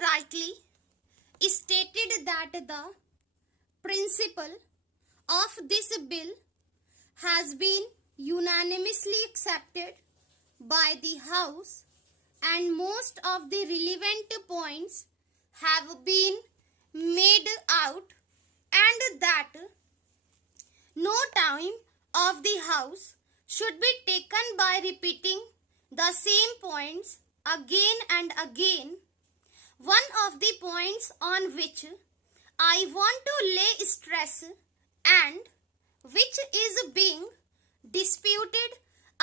rightly stated that the principle of this bill has been unanimously accepted by the House and most of the relevant points have been made out, and that no time of the House should be taken by repeating the same points again and again. One of the points on which I want to lay stress and which is being disputed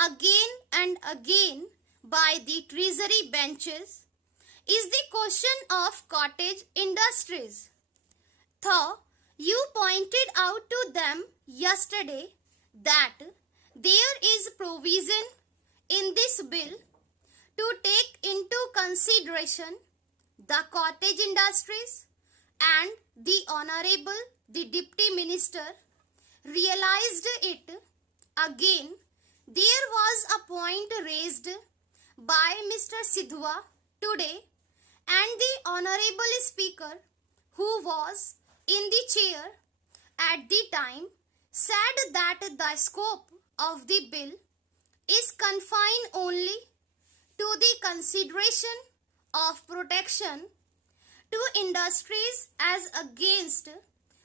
again and again by the Treasury benches is the question of cottage industries. Though you pointed out to them yesterday that there is provision in this bill to take into consideration the cottage industries, and the Honorable the Deputy Minister realized it again. There was a point raised by Mr. Sidhwa today, and the Honorable Speaker, who was in the chair at the time, said that the scope of the bill is confined only to the consideration of protection to industries as against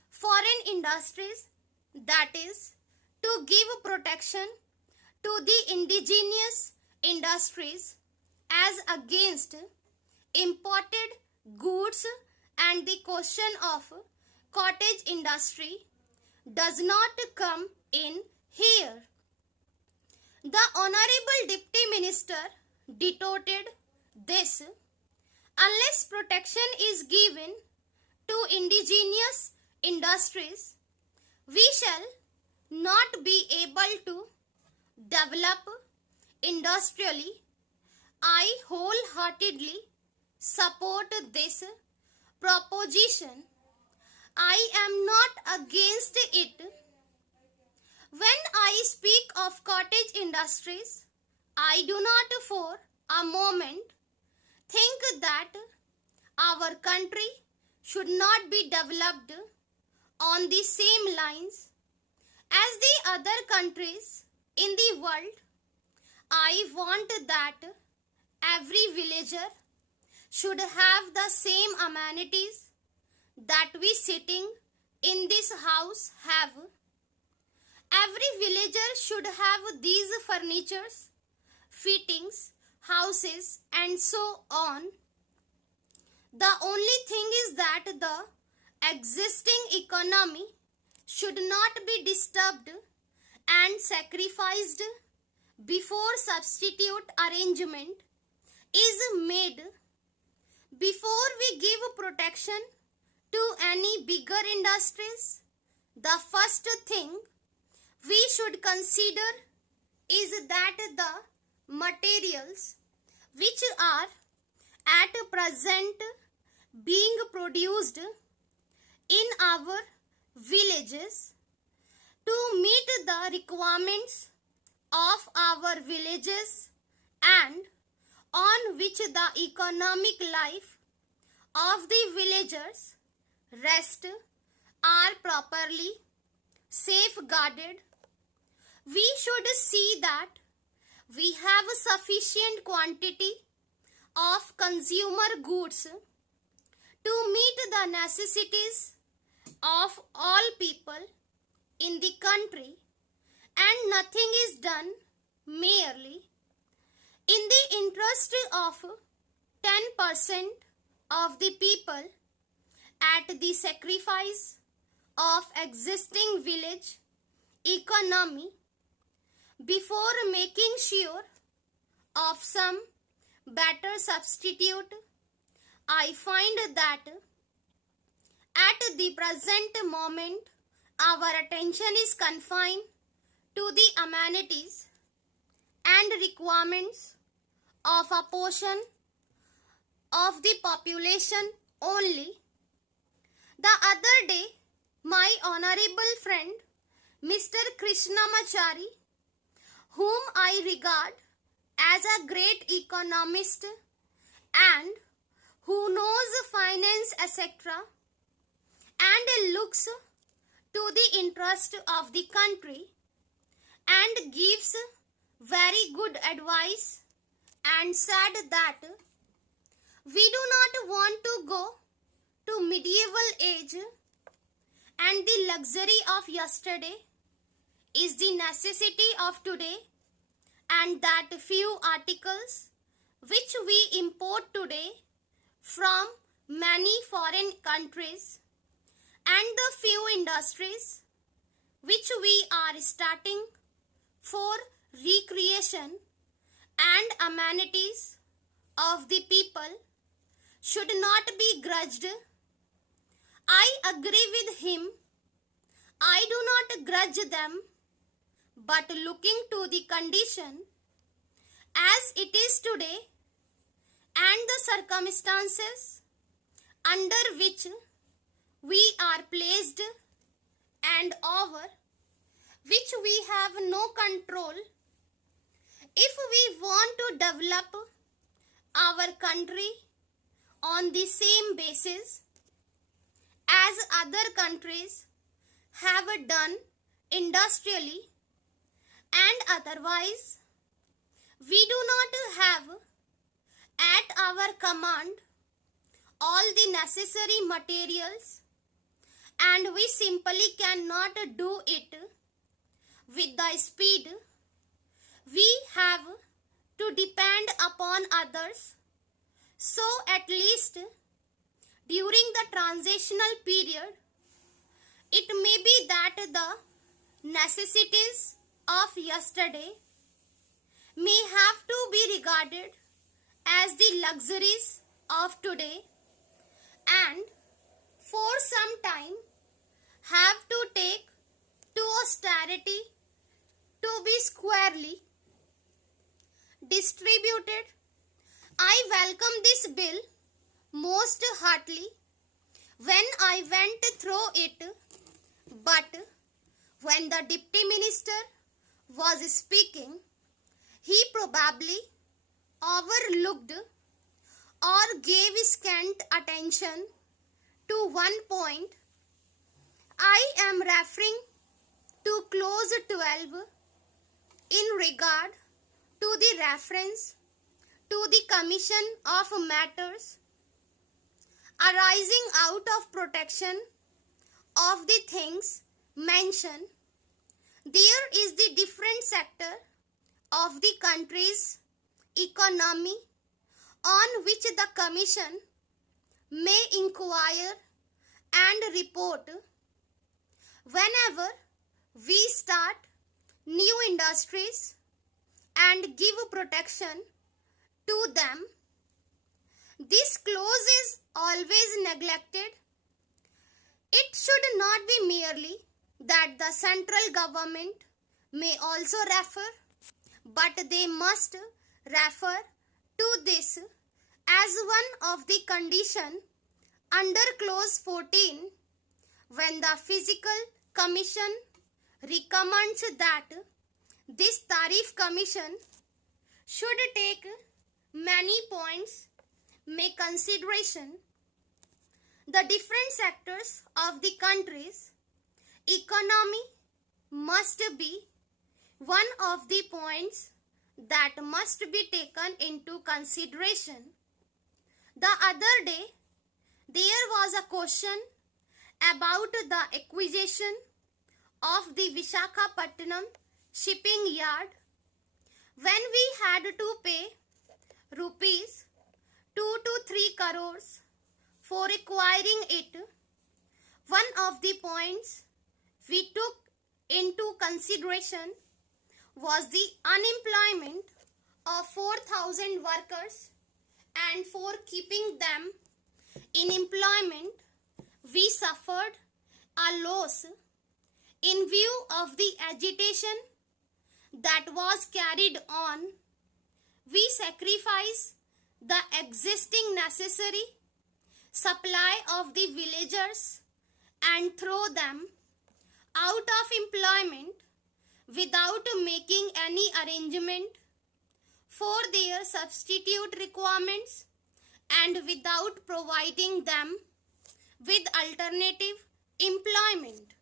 foreign industries, that is, to give protection to the indigenous industries as against imported goods, and the question of cottage industry does not come in here. The Honorable Deputy Minister denoted this: unless protection is given to indigenous industries, we shall not be able to develop industrially. I wholeheartedly support this proposition. I am not against it. When I speak of cottage industries, I do not for a moment think that our country should not be developed on the same lines as the other countries in the world. I want that every villager should have the same amenities that we sitting in this house have. Every villager should have these furnitures, fittings, houses, and so on. The only thing is that the existing economy should not be disturbed and sacrificed before substitute arrangement is made. Before we give protection to any bigger industries, the first thing we should consider is that the materials which are at present being produced in our villages to meet the requirements of our villages and on which the economic life of the villagers rest are properly safeguarded. We should see that we have sufficient quantity of consumer goods to meet the necessities of all people in the country, and nothing is done merely in the interest of 10% of the people at the sacrifice of existing village economy. Before making sure of some better substitute, I find that at the present moment our attention is confined to the amenities and requirements of a portion of the population only. The other day, my honorable friend Mr. Krishnamachari, whom I regard as a great economist and who knows finance, etc., and looks to the interest of the country and gives very good advice and said that we do not want to go to medieval age and the luxury of yesterday is the necessity of today, and that few articles which we import today from many foreign countries and the few industries which we are starting for recreation and amenities of the people should not be grudged. I agree with him. I do not grudge them, but looking to the condition as it is today and the circumstances under which we are placed and over which we have no control, if we want to develop our country on the same basis as other countries have done industrially and otherwise, we do not have at our command all the necessary materials, and we simply cannot do it with the speed. We have to depend upon others. So at least during the transitional period, it may be that the necessities of yesterday may have to be regarded as the luxuries of today, and for some time have to take to austerity to be squarely distributed. I welcome this bill most heartily when I went through it, but when the Deputy Minister was speaking, he probably overlooked or gave scant attention to one point. I am referring to clause 12 in regard to the reference to the commission of matters arising out of protection of the things mentioned. There is the different sector of the country's economy on which the commission may inquire and report. Whenever we start new industries and give protection to them, this clause is always neglected. It should not be merely that the central government may also refer, but they must refer to this as one of the condition under clause 14 when the physical commission recommends that this tariff commission should take many points make consideration. The different sectors of the country's economy must be one of the points that must be taken into consideration. The other day, there was a question about the acquisition of the Visakhapatnam shipping yard when we had to pay rupees 2 to 3 crores for acquiring it. One of the points we took into consideration was the unemployment of 4,000 workers, and for keeping them in employment we suffered a loss. In view of the agitation that was carried on, we sacrifice the existing necessary supply of the villagers and throw them out of employment without making any arrangement for their substitute requirements and without providing them with alternative employment.